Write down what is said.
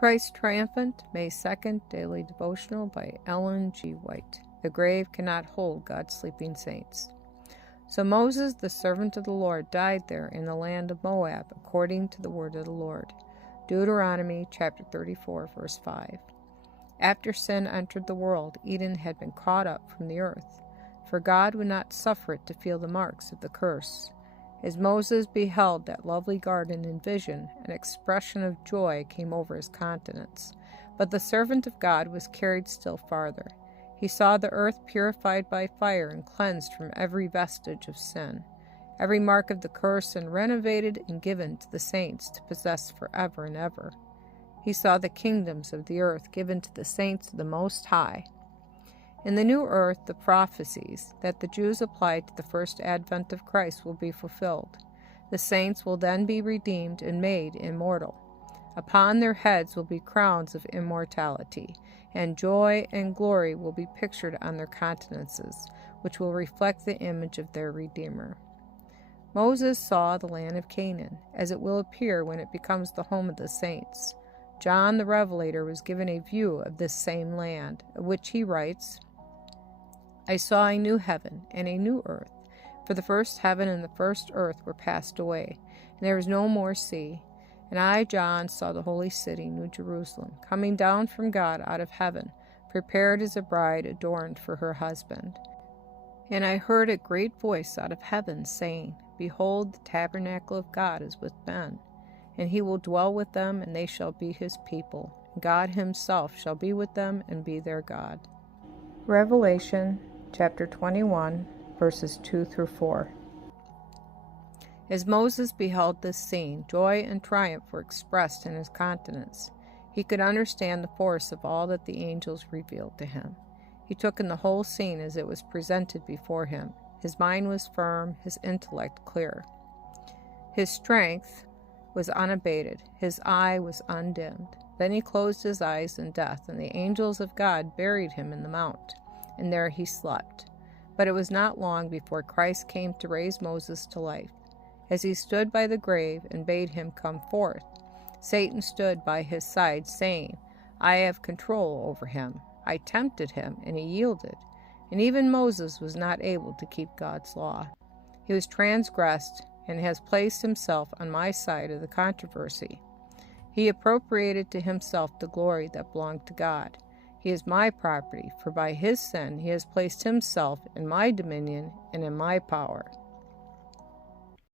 Christ Triumphant, May 2nd, Daily Devotional by Ellen G. White. The grave cannot hold God's sleeping saints. So Moses, the servant of the Lord, died there in the land of Moab, according to the word of the Lord. Deuteronomy chapter 34, verse 5. After sin entered the world, Eden had been caught up from the earth, for God would not suffer it to feel the marks of the curse. As Moses beheld that lovely garden in vision, an expression of joy came over his countenance. But the servant of God was carried still farther. He saw the earth purified by fire and cleansed from every vestige of sin, every mark of the curse, and renovated and given to the saints to possess forever and ever. He saw the kingdoms of the earth given to the saints of the Most High. In the new earth, the prophecies that the Jews applied to the first advent of Christ will be fulfilled. The saints will then be redeemed and made immortal. Upon their heads will be crowns of immortality, and joy and glory will be pictured on their countenances, which will reflect the image of their Redeemer. Moses saw the land of Canaan, as it will appear when it becomes the home of the saints. John the Revelator was given a view of this same land, of which he writes, I saw a new heaven and a new earth, for the first heaven and the first earth were passed away, and there was no more sea. And I, John, saw the holy city, New Jerusalem, coming down from God out of heaven, prepared as a bride adorned for her husband. And I heard a great voice out of heaven, saying, Behold, the tabernacle of God is with men, and he will dwell with them, and they shall be his people. God himself shall be with them and be their God. Revelation chapter 21, verses 2 through 4. As Moses beheld this scene, joy and triumph were expressed in his countenance. He could understand the force of all that the angels revealed to him. He took in the whole scene as it was presented before him. His mind was firm, his intellect clear. His strength was unabated, his eye was undimmed. Then he closed his eyes in death, and the angels of God buried him in the mount, and there he slept. But it was not long before Christ came to raise Moses to life. As he stood by the grave and bade him come forth, Satan stood by his side, saying, I have control over him. I tempted him, and he yielded. And even Moses was not able to keep God's law. He was transgressed, and has placed himself on my side of the controversy. He appropriated to himself the glory that belonged to God. He is my property, for by his sin he has placed himself in my dominion and in my power.